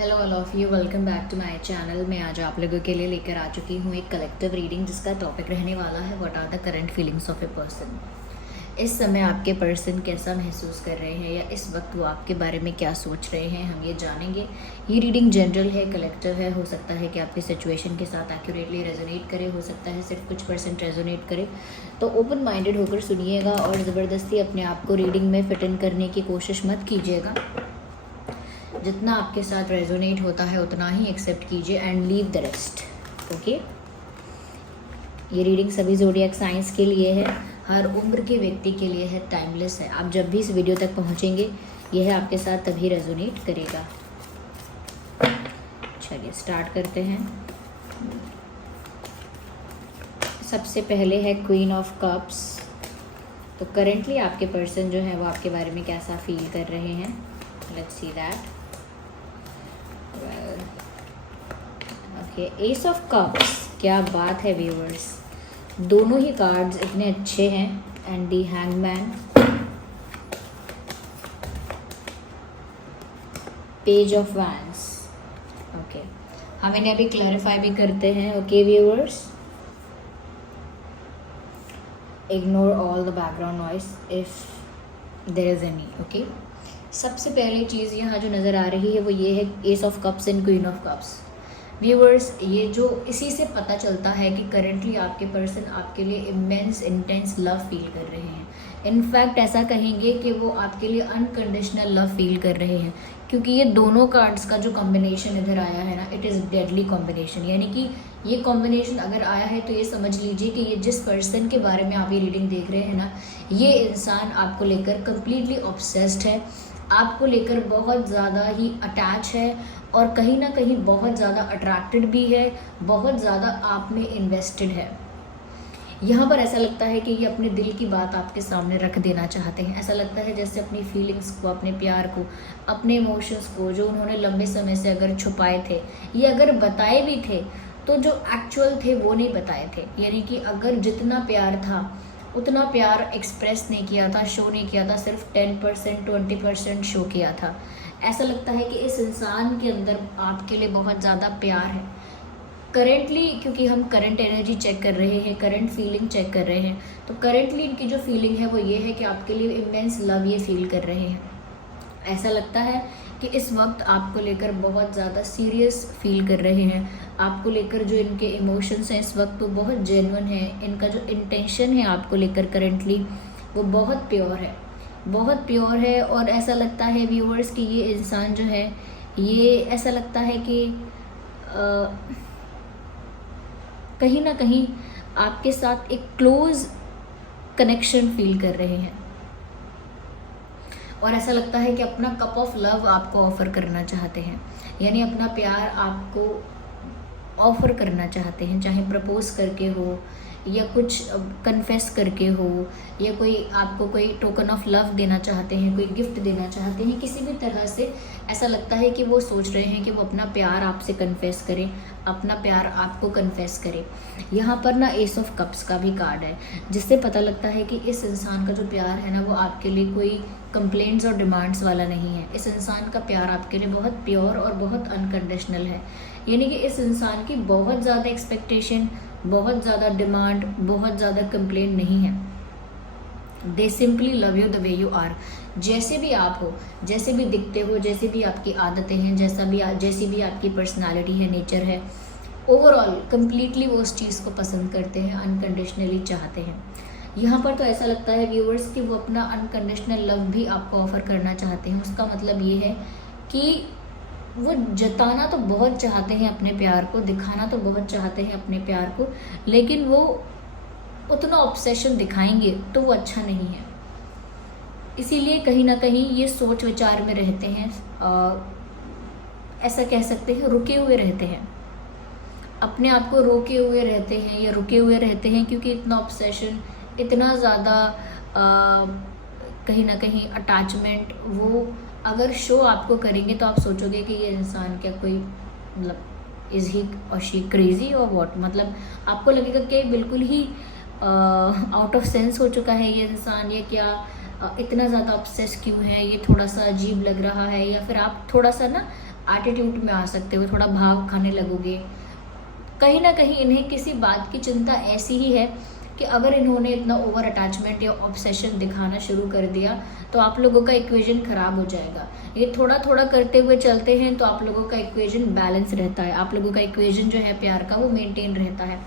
Hello all of you, welcome back to my channel. मैं आज आप लोगों के लिए लेकर आ चुकी हूँ एक कलेक्टिव रीडिंग जिसका टॉपिक रहने वाला है what are the current feelings of a person. इस समय आपके पर्सन कैसा महसूस कर रहे हैं या इस वक्त वो आपके बारे में क्या सोच रहे हैं, हम ये जानेंगे। ये रीडिंग जनरल है, कलेक्टिव है। हो सकता है कि आपकी सिचुएशन के साथ एक्यूरेटली रेजोनेट करे, हो सकता है सिर्फ कुछ परसेंट रेजोनेट करे। तो ओपन माइंडेड होकर सुनिएगा और ज़बरदस्ती अपने आप को रीडिंग में फिट इन करने की कोशिश मत कीजिएगा। जितना आपके साथ रेजोनेट होता है उतना ही एक्सेप्ट कीजिए and leave the rest. Okay, ये रीडिंग सभी ज़ोडिएक साइंस के लिए है, हर उम्र के व्यक्ति के लिए है, टाइमलेस है। आप जब भी इस वीडियो तक पहुंचेंगे यह आपके साथ तभी रेजोनेट करेगा। चलिए स्टार्ट करते हैं। सबसे पहले है क्वीन ऑफ कप्स। तो करेंटली आपके पर्सन जो है वो आपके बारे में कैसा फील कर रहे हैं, let's see that. Okay, S of cups, क्या बात है व्यूअर्स, दोनों ही कार्ड्स इतने अच्छे हैं। And the hangman, page of wands. Okay, हम इन्हें अभी क्लैरिफाई भी करते हैं। Okay viewers, ignore all the background noise if there is any. Okay, सबसे पहली चीज़ यहाँ जो नज़र आ रही है वो ये है S of cups and queen of cups. Viewers, ये जो इसी से पता चलता है कि करेंटली आपके पर्सन आपके लिए इमेंस इंटेंस लव फील कर रहे हैं। इनफैक्ट ऐसा कहेंगे कि वो आपके लिए अनकंडीशनल लव फील कर रहे हैं, क्योंकि ये दोनों कार्ड्स का जो कॉम्बिनेशन इधर आया है ना, इट इज़ डेडली कॉम्बिनेशन। यानी कि ये कॉम्बिनेशन अगर आया है तो ये समझ लीजिए कि ये जिस पर्सन के बारे में आप ये रीडिंग देख रहे हैं ना, ये इंसान आपको लेकर कम्प्लीटली ऑब्सेस्ड है, आपको लेकर बहुत ज़्यादा ही अटैच है और कहीं ना कहीं बहुत ज़्यादा अट्रैक्टेड भी है, बहुत ज़्यादा आप में इन्वेस्टेड है। यहाँ पर ऐसा लगता है कि ये अपने दिल की बात आपके सामने रख देना चाहते हैं। ऐसा लगता है जैसे अपनी फीलिंग्स को, अपने प्यार को, अपने इमोशंस को जो उन्होंने लंबे समय से अगर छुपाए थे, ये अगर बताए भी थे तो जो एक्चुअल थे वो नहीं बताए थे। यानी कि अगर जितना प्यार था उतना प्यार एक्सप्रेस नहीं किया था, शो नहीं किया था, सिर्फ 10% 20% शो किया था। ऐसा लगता है कि इस इंसान के अंदर आपके लिए बहुत ज़्यादा प्यार है करेंटली, क्योंकि हम करंट एनर्जी चेक कर रहे हैं, करंट फीलिंग चेक कर रहे हैं। तो करेंटली इनकी जो फीलिंग है वो ये है कि आपके लिए इमेंस लव ये फील कर रहे हैं। ऐसा लगता है कि इस वक्त आपको लेकर बहुत ज़्यादा सीरियस फील कर रहे हैं। आपको लेकर जो इनके इमोशंस हैं इस वक्त वो बहुत जेन्युइन है। इनका जो इंटेंशन है आपको लेकर करेंटली वो बहुत प्योर है, बहुत प्योर है। और ऐसा लगता है व्यूअर्स कि ये इंसान जो है, ये ऐसा लगता है कि कहीं ना कहीं आपके साथ एक क्लोज कनेक्शन फील कर रहे हैं। और ऐसा लगता है कि अपना कप ऑफ लव आपको ऑफ़र करना चाहते हैं, यानी अपना प्यार आपको ऑफ़र करना चाहते हैं, चाहे प्रपोज करके हो या कुछ कन्फेस करके हो, या कोई आपको कोई टोकन ऑफ लव देना चाहते हैं, कोई गिफ्ट देना चाहते हैं, किसी भी तरह से ऐसा लगता है कि वो सोच रहे हैं कि वो अपना प्यार आपसे कन्फेस करें, अपना प्यार आपको कन्फेस करें। यहाँ पर ना एस ऑफ कप्स का भी कार्ड है, जिससे पता लगता है कि इस इंसान का जो प्यार है ना वो आपके लिए कोई कंप्लेंट्स और डिमांड्स वाला नहीं है। इस इंसान का प्यार आपके लिए बहुत प्योर और बहुत अनकंडीशनल है। यानी कि इस इंसान की बहुत ज़्यादा एक्सपेक्टेशन, बहुत ज़्यादा डिमांड, बहुत ज़्यादा कंप्लेंट नहीं है। They simply love you the way you are, जैसे भी आप हो, जैसे भी दिखते हो, जैसे भी आपकी आदतें हैं, जैसी भी आपकी पर्सनालिटी है, नेचर है, ओवरऑल कम्प्लीटली वो उस चीज़ को पसंद करते हैं, अनकंडीशनली चाहते हैं। यहाँ पर तो ऐसा लगता है व्यूअर्स कि वो अपना अनकंडीशनल लव भी आपको ऑफ़र करना चाहते हैं। उसका मतलब ये है कि वो जताना तो बहुत चाहते हैं अपने प्यार को, दिखाना तो बहुत चाहते हैं अपने प्यार को, लेकिन वो उतना ऑब्सेशन दिखाएंगे तो वो अच्छा नहीं है। इसीलिए कहीं ना कहीं ये सोच विचार में रहते हैं, ऐसा कह सकते हैं रुके हुए रहते हैं, अपने आप को रोके हुए रहते हैं या रुके हुए रहते हैं, क्योंकि इतना ऑब्सेशन, इतना ज़्यादा कहीं ना कहीं अटैचमेंट वो अगर शो आपको करेंगे तो आप सोचोगे कि ये इंसान क्या कोई मतलब इज़ ही और शी क्रेजी और व्हाट, मतलब आपको लगेगा कि बिल्कुल ही आउट ऑफ सेंस हो चुका है ये इंसान, ये क्या इतना ज़्यादा ऑब्सेस क्यों है, ये थोड़ा सा अजीब लग रहा है। या फिर आप थोड़ा सा ना एटीट्यूड में आ सकते हो, थोड़ा भाव खाने लगोगे। कहीं ना कहीं इन्हें किसी बात की चिंता ऐसी ही है कि अगर इन्होंने इतना ओवर अटैचमेंट या ऑब्सेशन दिखाना शुरू कर दिया तो आप लोगों का इक्वेशन ख़राब हो जाएगा। ये थोड़ा थोड़ा करते हुए चलते हैं तो आप लोगों का इक्वेशन बैलेंस रहता है, आप लोगों का इक्वेशन जो है प्यार का वो मेंटेन रहता है।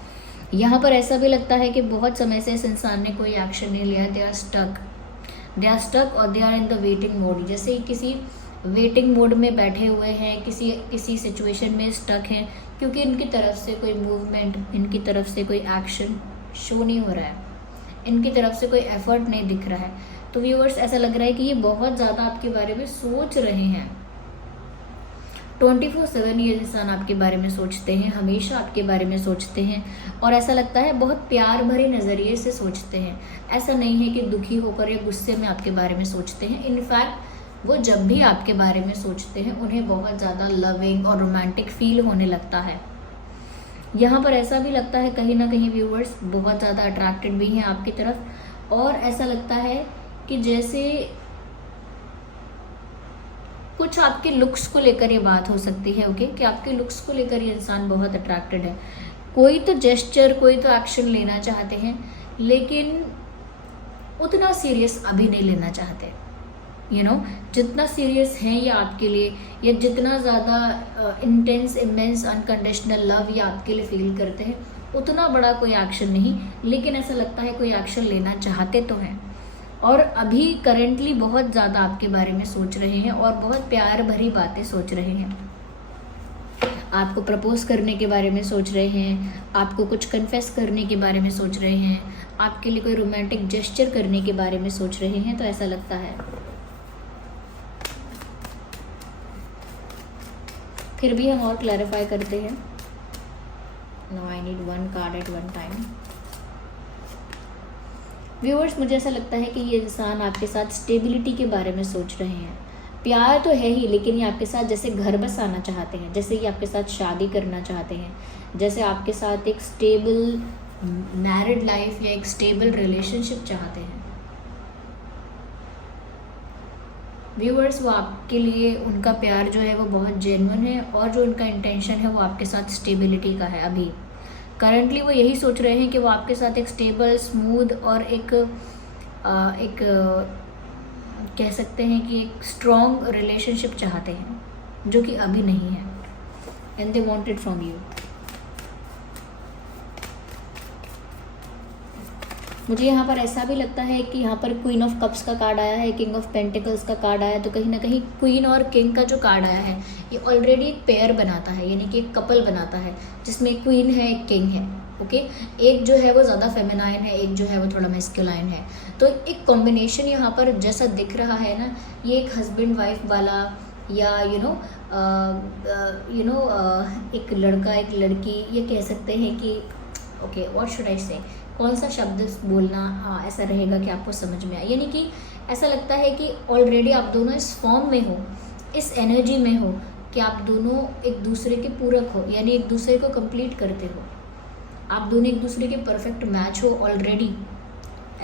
यहाँ पर ऐसा भी लगता है कि बहुत समय से इस इंसान ने कोई एक्शन नहीं लिया, दे आर स्टक और they are in the waiting mode. जैसे किसी वेटिंग मोड में बैठे हुए हैं, किसी सिचुएशन में स्टक हैं, क्योंकि इनकी तरफ से कोई मूवमेंट, इनकी तरफ से कोई एक्शन शो नहीं हो रहा है, इनकी तरफ से कोई एफर्ट नहीं दिख रहा है। तो व्यूअर्स ऐसा लग रहा है कि ये बहुत ज़्यादा आपके बारे में सोच रहे हैं। 24/7 ये इंसान आपके बारे में सोचते हैं, हमेशा आपके बारे में सोचते हैं, और ऐसा लगता है बहुत प्यार भरे नज़रिए से सोचते हैं। ऐसा नहीं है कि दुखी होकर या गुस्से में आपके बारे में सोचते हैं। इनफैक्ट वो जब भी आपके बारे में सोचते हैं उन्हें बहुत ज़्यादा लविंग और रोमांटिक फील होने लगता है। यहाँ पर ऐसा भी लगता है कहीं ना कहीं व्यूअर्स बहुत ज़्यादा अट्रैक्टेड भी हैं आपकी तरफ, और ऐसा लगता है कि जैसे कुछ आपके लुक्स को लेकर ये बात हो सकती है, ओके, कि आपके लुक्स को लेकर ये इंसान बहुत अट्रैक्टेड है। कोई तो जेस्चर, कोई तो एक्शन लेना चाहते हैं, लेकिन उतना सीरियस अभी नहीं लेना चाहते। जितना सीरियस हैं ये आपके लिए, या जितना ज़्यादा इंटेंस, इमेंस, अनकंडीशनल लव ये आपके लिए फील करते हैं, उतना बड़ा कोई एक्शन नहीं, लेकिन ऐसा लगता है कोई एक्शन लेना चाहते तो हैं। और अभी करंटली बहुत ज़्यादा आपके बारे में सोच रहे हैं और बहुत प्यार भरी बातें सोच रहे हैं। आपको प्रपोज करने के बारे में सोच रहे हैं, आपको कुछ कन्फेस करने के बारे में सोच रहे हैं, आपके लिए कोई रोमांटिक जेस्चर करने के बारे में सोच रहे हैं। तो ऐसा लगता है। फिर भी हम और क्लैरिफाई करते हैं। No, I need one card at one time. Viewers, मुझे ऐसा लगता है कि ये इंसान आपके साथ स्टेबिलिटी के बारे में सोच रहे हैं। प्यार तो है ही, लेकिन ये आपके साथ जैसे घर बसाना चाहते हैं, जैसे ये आपके साथ शादी करना चाहते हैं, जैसे आपके साथ एक स्टेबल मैरिड लाइफ या एक स्टेबल रिलेशनशिप चाहते हैं। व्यूअर्स, वो आपके लिए, उनका प्यार जो है वो बहुत जेन्युइन है, और जो उनका इंटेंशन है वो आपके साथ स्टेबिलिटी का है। अभी करंटली वो यही सोच रहे हैं कि वो आपके साथ एक स्टेबल, स्मूथ और एक कह सकते हैं कि एक स्ट्रॉन्ग रिलेशनशिप चाहते हैं, जो कि अभी नहीं है, and they want it from you. मुझे यहाँ पर ऐसा भी लगता है कि यहाँ पर क्वीन ऑफ कप्स का कार्ड आया है, किंग ऑफ पेंटिकल्स का कार्ड आया है, तो कहीं ना कहीं क्वीन और किंग का जो कार्ड आया है ये ऑलरेडी एक पेयर बनाता है, यानी कि एक कपल बनाता है, जिसमें क्वीन है, एक किंग है। ओके, एक जो है वो ज़्यादा फेमिनाइन है, एक जो है वो थोड़ा मैस्कुलाइन है। तो एक कॉम्बिनेशन यहाँ पर जैसा दिख रहा है ना, ये एक हस्बैंड वाइफ वाला, या एक लड़का एक लड़की, ये कह सकते हैं कि ओके, व्हाट शुड आई से, कौन सा शब्द बोलना ऐसा रहेगा कि आपको समझ में आए। यानी कि ऐसा लगता है कि ऑलरेडी आप दोनों इस फॉर्म में हो, इस एनर्जी में हो कि आप दोनों एक दूसरे के पूरक हो, यानी एक दूसरे को कंप्लीट करते हो, आप दोनों एक दूसरे के परफेक्ट मैच हो ऑलरेडी।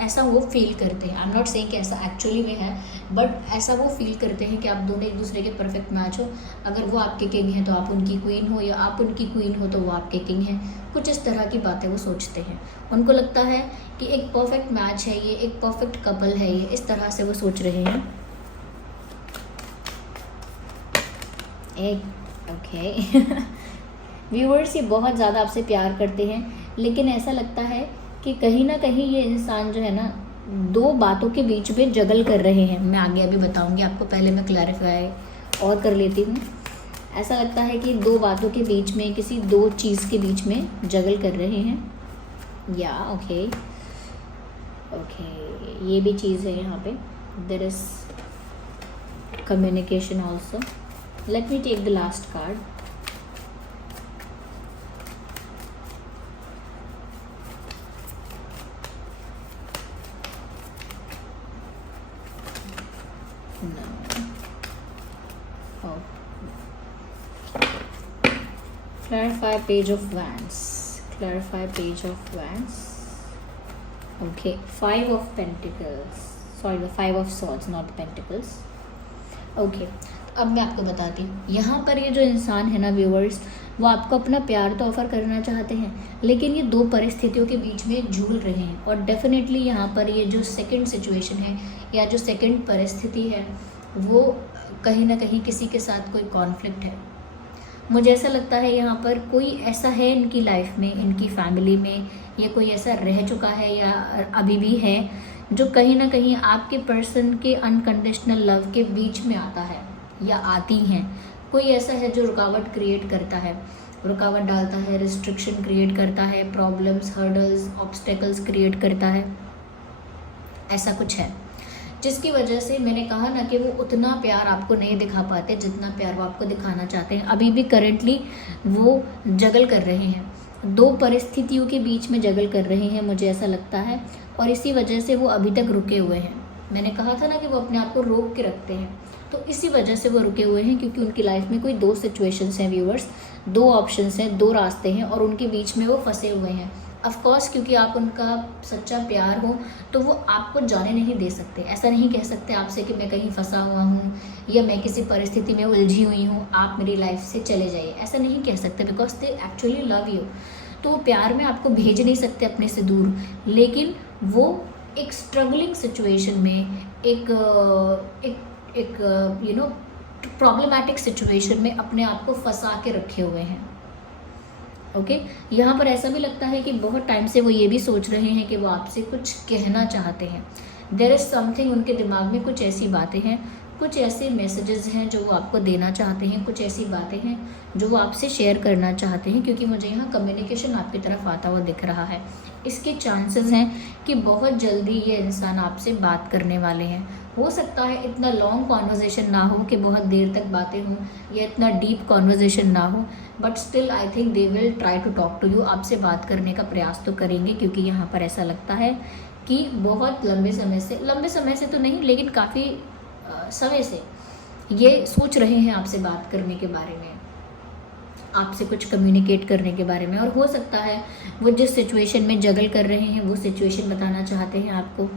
ऐसा वो फील करते हैं। आई एम नॉट सेइंग कि ऐसा एक्चुअली में है, बट ऐसा वो फील करते हैं कि आप दोनों एक दूसरे के परफेक्ट मैच हो। अगर वो आपके किंग हैं तो आप उनकी क्वीन हो, या आप उनकी क्वीन हो तो वो आपके किंग हैं। कुछ इस तरह की बातें वो सोचते हैं। उनको लगता है कि एक परफेक्ट मैच है ये, एक परफेक्ट कपल है ये, इस तरह से वो सोच रहे हैं। ओके व्यूअर्स, ये बहुत ज़्यादा आपसे प्यार करते हैं, लेकिन ऐसा लगता है कि कहीं ना कहीं ये इंसान जो है ना, दो बातों के बीच में जगल कर रहे हैं। मैं आगे अभी बताऊंगी आपको, पहले मैं क्लैरिफाई और कर लेती हूँ। ऐसा लगता है कि दो बातों के बीच में, किसी दो चीज़ के बीच में जगल कर रहे हैं। या ओके, ये भी चीज़ है यहाँ पे। There is communication also. Let me take the last card. Clarify page of wands. Clarify page of wands. Okay, 5 of pentacles. Sorry, the 5 of swords, not pentacles. Okay, अब मैं आपको बताती हूँ, यहाँ पर ये जो इंसान है ना व्यूअर्स, वो आपको अपना प्यार तो ऑफ़र करना चाहते हैं, लेकिन ये दो परिस्थितियों के बीच में झूल रहे हैं। और डेफिनेटली यहाँ पर ये जो सेकंड सिचुएशन है या जो सेकंड परिस्थिति है, वो कहीं ना कहीं किसी के साथ कोई कॉन्फ्लिक्ट है। मुझे ऐसा लगता है यहाँ पर कोई ऐसा है इनकी लाइफ में, इनकी फैमिली में, या कोई ऐसा रह चुका है या अभी भी है, जो कहीं ना कहीं आपके पर्सन के अनकंडीशनल लव के बीच में आता है या आती हैं। कोई ऐसा है जो रुकावट क्रिएट करता है, रुकावट डालता है, रिस्ट्रिक्शन क्रिएट करता है, प्रॉब्लम्स, हर्डल्स, ऑब्स्टेकल्स क्रिएट करता है। ऐसा कुछ है जिसकी वजह से मैंने कहा ना कि वो उतना प्यार आपको नहीं दिखा पाते जितना प्यार वो आपको दिखाना चाहते हैं। अभी भी करेंटली वो जगल कर रहे हैं, दो परिस्थितियों के बीच में जगल कर रहे हैं, मुझे ऐसा लगता है। और इसी वजह से वो अभी तक रुके हुए हैं। मैंने कहा था ना कि वो अपने आप को रोक के रखते हैं, तो इसी वजह से वो रुके हुए हैं, क्योंकि उनकी लाइफ में कोई दो सिचुएशंस हैं व्यूअर्स, दो ऑप्शंस हैं, दो रास्ते हैं, और उनके बीच में वो फंसे हुए हैं। ऑफ कोर्स क्योंकि आप उनका सच्चा प्यार हो तो वो आपको जाने नहीं दे सकते। ऐसा नहीं कह सकते आपसे कि मैं कहीं फंसा हुआ हूँ या मैं किसी परिस्थिति में उलझी हुई हूँ, आप मेरी लाइफ से चले जाइए, ऐसा नहीं कह सकते, because they actually love you. तो वो प्यार में आपको भेज नहीं सकते अपने से दूर, लेकिन वो एक स्ट्रगलिंग सिचुएशन में, एक यू नो प्रॉब्लमैटिक सिचुएशन में अपने आप को फंसा के रखे हुए हैं। ओके यहाँ पर ऐसा भी लगता है कि बहुत टाइम से वो ये भी सोच रहे हैं कि वो आपसे कुछ कहना चाहते हैं। देयर इज़ समथिंग, उनके दिमाग में कुछ ऐसी बातें हैं, कुछ ऐसे मैसेजेस हैं जो वो आपको देना चाहते हैं, कुछ ऐसी बातें हैं जो वो आपसे शेयर करना चाहते हैं, क्योंकि मुझे यहाँ कम्युनिकेशन आपकी तरफ आता हुआ दिख रहा है। इसके चांसेस हैं कि बहुत जल्दी ये इंसान आपसे बात करने वाले हैं। हो सकता है इतना लॉन्ग कॉन्वर्जेसन ना हो कि बहुत देर तक बातें हों, या इतना डीप कॉन्वर्जेसन ना हो, but still I think they will try to talk to you. आपसे बात करने का प्रयास तो करेंगे, क्योंकि यहाँ पर ऐसा लगता है कि बहुत लंबे समय से तो नहीं, लेकिन काफ़ी समय से ये सोच रहे हैं आपसे बात करने के बारे में, आपसे कुछ कम्युनिकेट करने के बारे में। और हो सकता है वो जिस सिचुएशन में जगल कर रहे हैं वो सिचुएशन बताना चाहते हैं आपको,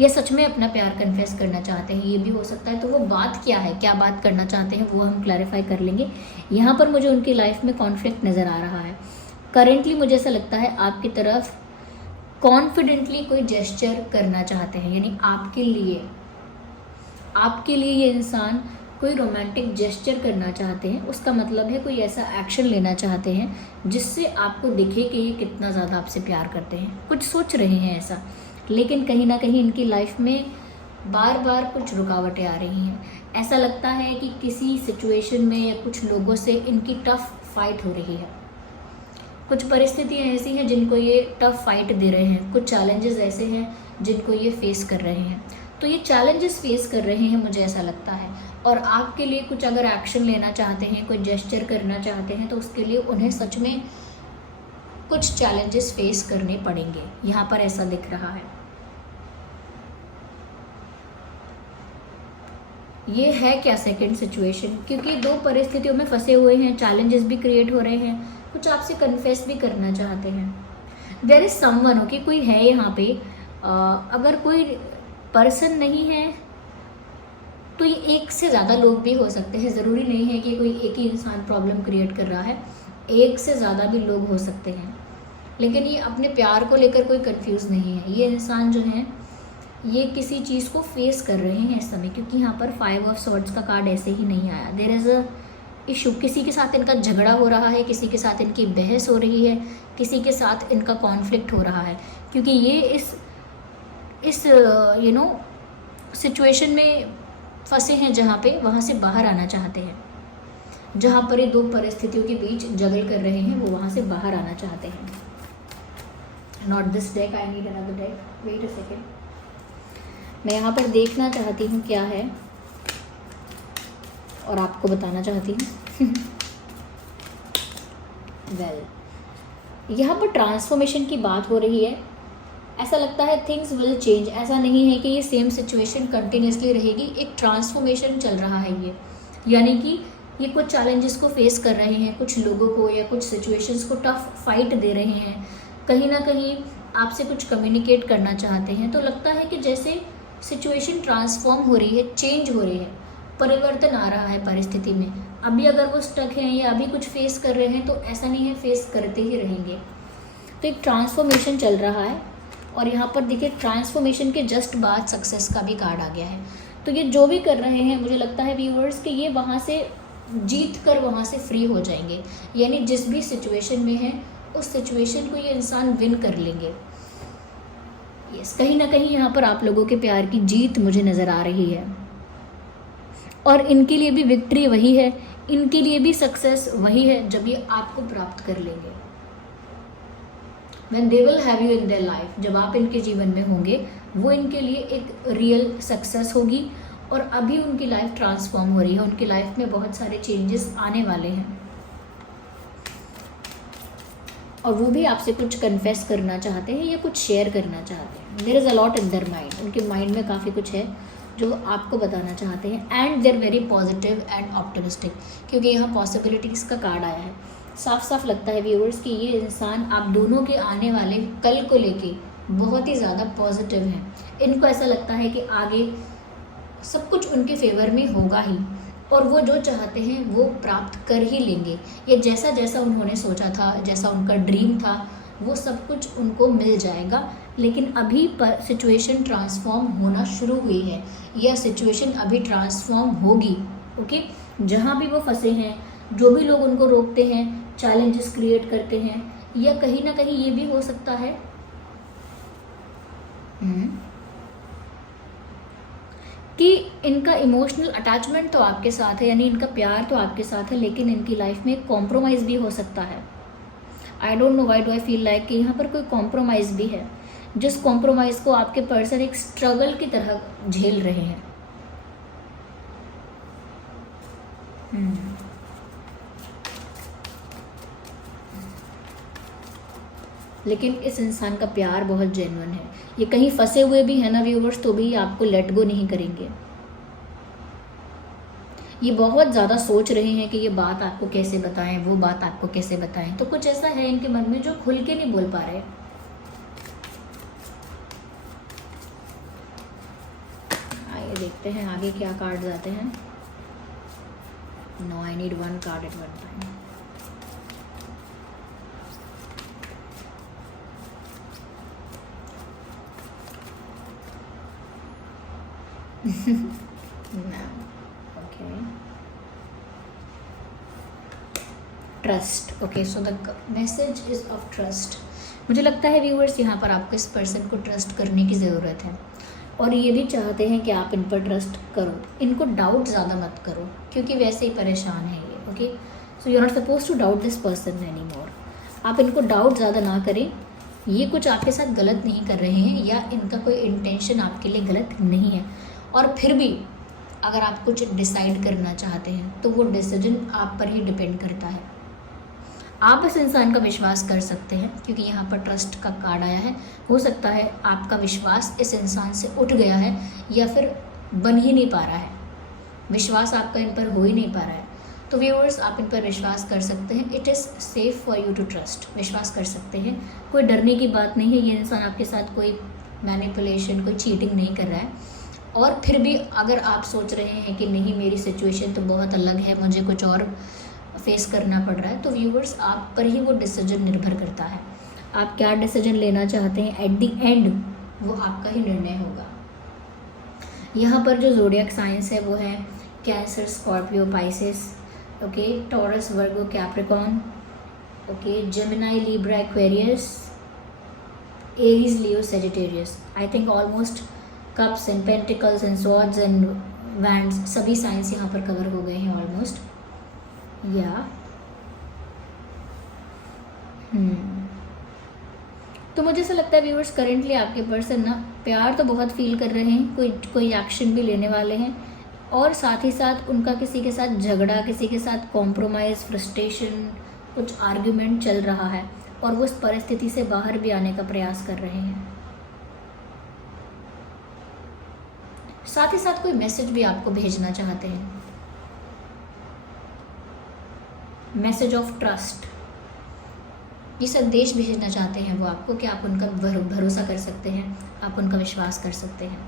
या सच में अपना प्यार कन्फेस करना चाहते हैं, ये भी हो सकता है। तो वो बात क्या है, क्या बात करना चाहते हैं, वो हम क्लैरिफाई कर लेंगे। यहाँ पर मुझे उनकी लाइफ में कॉन्फ्लिक्ट नज़र आ रहा है। करेंटली मुझे ऐसा लगता है आपकी तरफ कॉन्फिडेंटली कोई जेस्चर करना चाहते हैं, यानी आपके लिए ये इंसान कोई रोमांटिक जेस्चर करना चाहते हैं। उसका मतलब है कोई ऐसा एक्शन लेना चाहते हैं जिससे आपको दिखे कि ये कितना ज़्यादा आपसे प्यार करते हैं। कुछ सोच रहे हैं ऐसा, लेकिन कहीं ना कहीं इनकी लाइफ में बार बार कुछ रुकावटें आ रही हैं। ऐसा लगता है कि किसी सिचुएशन में या कुछ लोगों से इनकी टफ फाइट हो रही है। कुछ परिस्थितियाँ ऐसी हैं जिनको ये टफ फाइट दे रहे हैं, कुछ चैलेंजेस ऐसे हैं जिनको ये फेस कर रहे हैं। तो ये चैलेंजेस फेस कर रहे हैं, मुझे ऐसा लगता है। और आपके लिए कुछ अगर एक्शन लेना चाहते हैं, कोई जेस्चर करना चाहते हैं, तो उसके लिए उन्हें सच में कुछ चैलेंजेस फेस करने पड़ेंगे। यहाँ पर ऐसा दिख रहा है। ये है क्या सेकंड सिचुएशन, क्योंकि दो परिस्थितियों में फंसे हुए हैं, चैलेंजेस भी क्रिएट हो रहे हैं, कुछ आपसे कन्फेस भी करना चाहते हैं। देयर इज समवन, ओके, कोई है यहाँ पे। अगर कोई पर्सन नहीं है तो ये एक से ज़्यादा लोग भी हो सकते हैं। ज़रूरी नहीं है कि कोई एक ही इंसान प्रॉब्लम क्रिएट कर रहा है, एक से ज़्यादा भी लोग हो सकते हैं। लेकिन ये अपने प्यार को लेकर कोई कंफ्यूज नहीं है। ये इंसान जो है ये किसी चीज़ को फेस कर रहे हैं इस समय, क्योंकि यहाँ पर 5 ऑफ सॉर्ड्स का कार्ड ऐसे ही नहीं आया। देयर इज़ अ इशू, किसी के साथ इनका झगड़ा हो रहा है, किसी के साथ इनकी बहस हो रही है, किसी के साथ इनका कॉन्फ्लिक्ट हो रहा है, क्योंकि ये इस सिचुएशन में फंसे हैं जहाँ पे वहाँ से बाहर आना चाहते हैं। जहाँ पर ये दो परिस्थितियों के बीच जगल कर रहे हैं वो वहाँ से बाहर आना चाहते हैं। Not this deck, I need another deck, wait a second. मैं यहाँ पर देखना चाहती हूँ क्या है और आपको बताना चाहती हूँ। यहाँ पर ट्रांसफॉर्मेशन की बात हो रही है। ऐसा लगता है थिंग्स विल चेंज। ऐसा नहीं है कि ये सेम सिचुएशन कंटिन्यूसली रहेगी, एक ट्रांसफॉर्मेशन चल रहा है ये, यानी कि ये कुछ चैलेंजेस को फेस कर रहे हैं, कुछ लोगों को या कुछ सिचुएशंस को टफ फाइट दे रहे हैं, कहीं ना कहीं आपसे कुछ कम्युनिकेट करना चाहते हैं। तो लगता है कि जैसे सिचुएशन ट्रांसफॉर्म हो रही है, चेंज हो रही है, परिवर्तन आ रहा है परिस्थिति में। अभी अगर वो स्टक हैं या अभी कुछ फेस कर रहे हैं तो ऐसा नहीं है, फेस करते ही रहेंगे। तो एक ट्रांसफॉर्मेशन चल रहा है और यहाँ पर देखिए ट्रांसफॉर्मेशन के जस्ट बाद सक्सेस का भी कार्ड आ गया है। तो ये जो भी कर रहे हैं मुझे लगता है व्यूअर्स कि ये वहाँ से जीत कर वहाँ से फ्री हो जाएंगे, यानी जिस भी सिचुएशन में है उस सिचुएशन को ये इंसान विन कर लेंगे। यस, कहीं ना कहीं यहाँ पर आप लोगों के प्यार की जीत मुझे नज़र आ रही है और इनके लिए भी विक्ट्री वही है, इनके लिए भी सक्सेस वही है जब ये आपको प्राप्त कर लेंगे। When they will have you in their life, जब आप इनके जीवन में होंगे वो इनके लिए एक रियल सक्सेस होगी और अभी उनकी लाइफ ट्रांसफॉर्म हो रही है, उनकी लाइफ में बहुत सारे चेंजेस आने वाले हैं और वो भी आपसे कुछ कन्फेस करना चाहते हैं या कुछ शेयर करना चाहते हैं। There is a lot in their mind, उनके माइंड में काफ़ी कुछ है जो आपको बताना चाहते हैं and they're very positive and optimistic, क्योंकि यहाँ पॉसिबिलिटीज़ का कार्ड आया है। साफ साफ लगता है व्यूअर्स कि ये इंसान आप दोनों के आने वाले कल को लेके बहुत ही ज़्यादा पॉजिटिव हैं। इनको ऐसा लगता है कि आगे सब कुछ उनके फेवर में होगा ही और वो जो चाहते हैं वो प्राप्त कर ही लेंगे। ये जैसा जैसा उन्होंने सोचा था, जैसा उनका ड्रीम था, वो सब कुछ उनको मिल जाएगा। लेकिन अभी पर सिचुएशन ट्रांसफॉर्म होना शुरू हुई है या सिचुएशन अभी ट्रांसफॉर्म होगी। ओके, जहाँ भी वो फंसे हैं, जो भी लोग उनको रोकते हैं, चैलेंजेस क्रिएट करते हैं, या कहीं ना कहीं ये भी हो सकता है कि इनका इमोशनल अटैचमेंट तो आपके साथ है, यानी इनका प्यार तो आपके साथ है, लेकिन इनकी लाइफ में कॉम्प्रोमाइज़ भी हो सकता है। I don't know why do I feel like कि यहाँ पर कोई कॉम्प्रोमाइज़ भी है, जिस कॉम्प्रोमाइज़ को आपके पर्सन एक स्ट्रगल की तरह झेल रहे हैं। लेकिन इस इंसान का प्यार बहुत जेन्युइन है। ये कहीं फंसे हुए भी है ना व्यूवर्स, तो भी आपको लेट गो नहीं करेंगे। ये बहुत ज़्यादा सोच रहे हैं कि ये बात आपको कैसे बताएं, वो बात आपको कैसे बताएं, तो कुछ ऐसा है इनके मन में जो खुल के नहीं बोल पा रहे। आइए देखते हैं आगे क्या कार्ड्स आते हैं। No, I need one card at one time. No. Okay. Trust. Okay, so the message is of trust. मुझे लगता है व्यूअर्स यहाँ पर आपको इस पर्सन को ट्रस्ट करने की ज़रूरत है और ये भी चाहते हैं कि आप इन पर ट्रस्ट करो। इनको डाउट ज़्यादा मत करो क्योंकि वैसे ही परेशान है ये। Okay, so you are not suppose to doubt this person any more. आप इनको डाउट ज़्यादा ना करें। ये कुछ आपके साथ गलत नहीं कर रहे हैं या इनका कोई इंटेंशन आपके लिए गलत नहीं है, और फिर भी अगर आप कुछ डिसाइड करना चाहते हैं तो वो डिसीजन आप पर ही डिपेंड करता है। आप इस इंसान का विश्वास कर सकते हैं क्योंकि यहाँ पर ट्रस्ट का कार्ड आया है। हो सकता है आपका विश्वास इस इंसान से उठ गया है या फिर बन ही नहीं पा रहा है, विश्वास आपका इन पर हो ही नहीं पा रहा है। तो व्यूअर्स, आप इन पर विश्वास कर सकते हैं। It is safe for you to trust. विश्वास कर सकते हैं, कोई डरने की बात नहीं है। ये इंसान आपके साथ कोई मैनिपुलेशन, कोई चीटिंग नहीं कर रहा है। और फिर भी अगर आप सोच रहे हैं कि नहीं मेरी सिचुएशन तो बहुत अलग है, मुझे कुछ और फेस करना पड़ रहा है, तो व्यूअर्स आप पर ही वो डिसीजन निर्भर करता है। आप क्या डिसीजन लेना चाहते हैं एट द एंड वो आपका ही निर्णय होगा। यहाँ पर जो ज़ोडिएक साइंस है वो है cancer, Scorpio, Pisces, okay, taurus, Virgo, Capricorn, okay, Gemini, Libra, Aquarius, Aries, Leo, Sagittarius. I think almost cups and pentacles and swords and wands सभी साइंस यहाँ पर कवर हो गए हैं ऑलमोस्ट। या तो मुझे ऐसा लगता है व्यूअर्स करेंटली आपके पर्सन ना प्यार तो बहुत फील कर रहे हैं, कोई एक्शन भी लेने वाले हैं, और साथ ही साथ उनका किसी के साथ झगड़ा, किसी के साथ कॉम्प्रोमाइज़, फ्रस्ट्रेशन, कुछ आर्ग्यूमेंट चल रहा है और वो इस परिस्थिति से बाहर भी आने का प्रयास कर रहे हैं। साथ ही साथ कोई मैसेज भी आपको भेजना चाहते हैं, मैसेज ऑफ ट्रस्ट। ये संदेश भेजना चाहते हैं वो आपको कि आप उनका भरोसा कर सकते हैं, आप उनका विश्वास कर सकते हैं।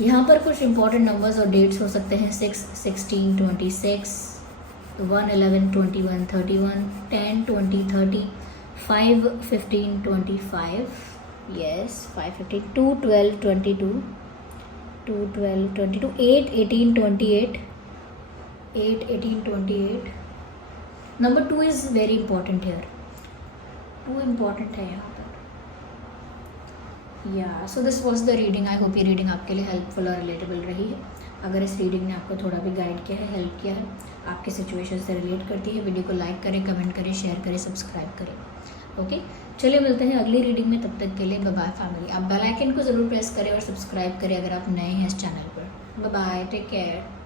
यहाँ पर कुछ इंपॉर्टेंट नंबर्स और डेट्स हो सकते हैं 6, 16, 26, 1, 11, 21, 31, 10, 20, 30, 5, 15, 25, yes, 5, 15, 2, 12, 22, 2, 12, 22, 8, 18, 28, 8, 18, 28. Number 2 is very important here. 2 important है यहाँ पर. Yeah, so this was the reading. I hope ये रीडिंग आपके लिए हेल्पफुल और रिलेटेबल रही है. अगर इस रीडिंग ने आपको थोड़ा भी गाइड किया है, हेल्प किया है, आपके सिचुएशन से रिलेट करती है, वीडियो को लाइक करें, कमेंट करें, शेयर करें, सब्सक्राइब करें. ओके, चलिए मिलते हैं अगली रीडिंग में. तब तक के लिए बाय बाय फैमिली. आप बेल आइकन को ज़रूर प्रेस करें और सब्सक्राइब करें अगर आप नए हैं इस चैनल पर. Bye bye, take care.